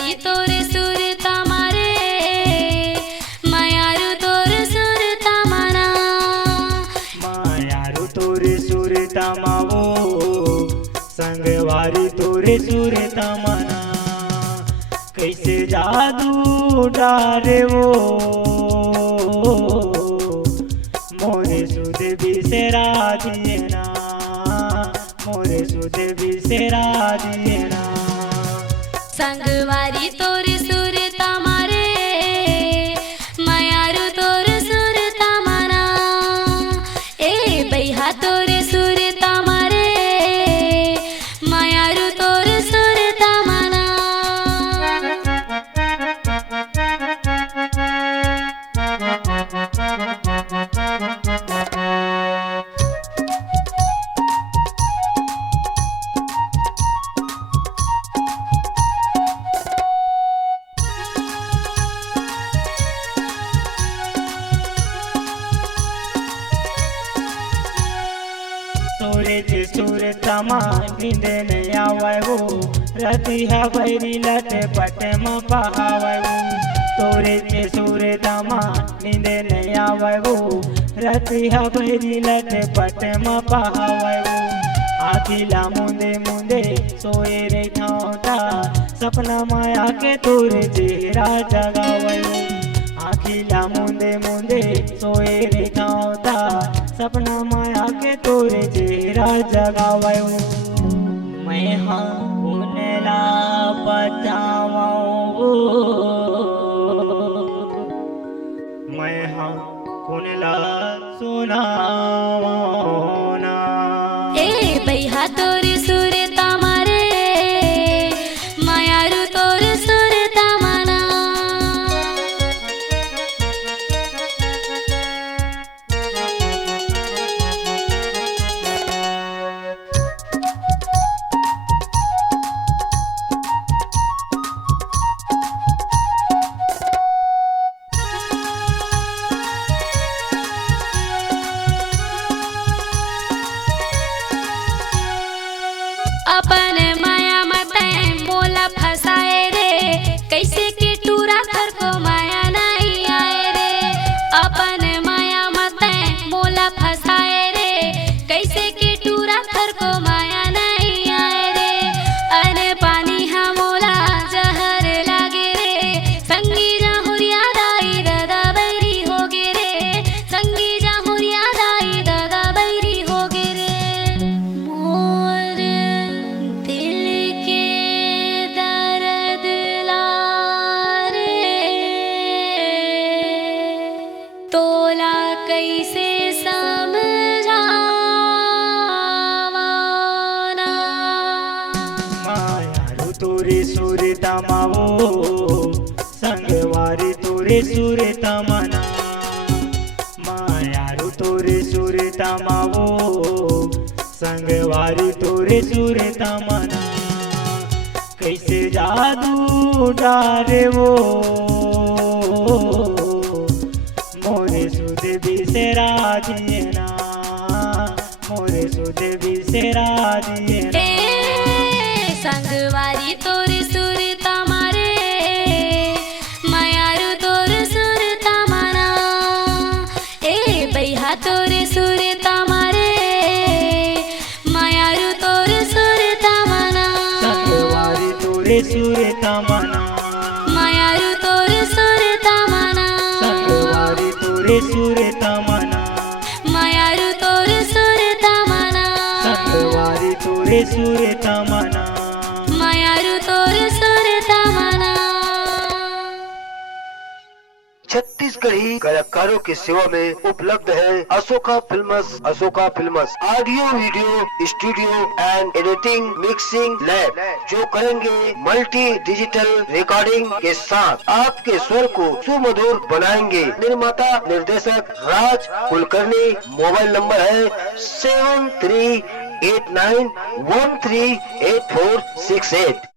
संगवारी तोरे सुरता मारे मायारू तोरे सुरता मना मायारू तोरे सुरता मावो संगवारी तोरे सुरता मना कैसे जादू डारे वो मोरे सुध बिसरा दिए ना मोरे सुध बिसरा दिए ना संगवारी तोरे सुरता मारे मायारू तोरे सुरता मना ए बैहा तोरे सुरता मारे मायारू तोरे सुरता मना तोरे जे सुरता मां नींद नहीं आवे वो रतिया भैरी लटे पटे में पहावे वो तोरे जे सुरता मां नींद नहीं आवे वो रतिया भैरी लटे पटे में पहावे वो आखिला मुंदे मुंदे सोए रे ठावता सपना माया के तोरे चेहरा जगावे वो आखिला मुंदे मुंदे सोए रे ठावता सपना माया के तोरे चेहरा जगावे मैं हाँ उनला बतावाऊं मैं हाँ उनला सुनावाऊं ना ए बैहा तोरे सुरता मारे मायारू तोरे सुरता मना अपन माया मते मोला फसाए रे कैसे के टूरा थर को माया नहीं आए रे अपन माया मते मोला फसाए रे कैसे के टूरा थर को माया नहीं आए रे अरे पानी हा मोला जहर लागे रे संगी जाहुरिया दाई दादा बैरी हो गे रे संगी जाहुरिया दाई दादा बैरी हो गे रे मोर दिल के दर्द लारे तोला कैसे समझावाना मायारू तोरे सुरता मावो संगवारी तोरे सुरता मना मायारू तोरे सुरता मावो संगवारी तोरे सुरता मना कैसे जादू डारे वो मोरे सुध बिसरा दिए ना मोरे सुध बिसरा दिए ना ए संगवारी तोरे सुरता मारे मायारू तोरे सुरता मना ए बैहा तोरे सुरता मारे मायारू तोरे सुरता मना संगवारी तोरे सुरता मना मायारू तोरे सुरता मना संगवारी तोरे सुरता मना मायारू तोरे सुरता मना संगवारी तोरे सुरता मना मायारू तोरे सुरता मना छत्तीसगढ़ी कलाकारों की सेवा में उपलब्ध है Ashoka films audio video studio and editing mixing lab जो करेंगे मल्टी डिजिटल रिकॉर्डिंग के साथ आपके स्वर को सुमधुर बनाएंगे। निर्माता निर्देशक राज कुलकर्णी। मोबाइल नंबर है 7389138468।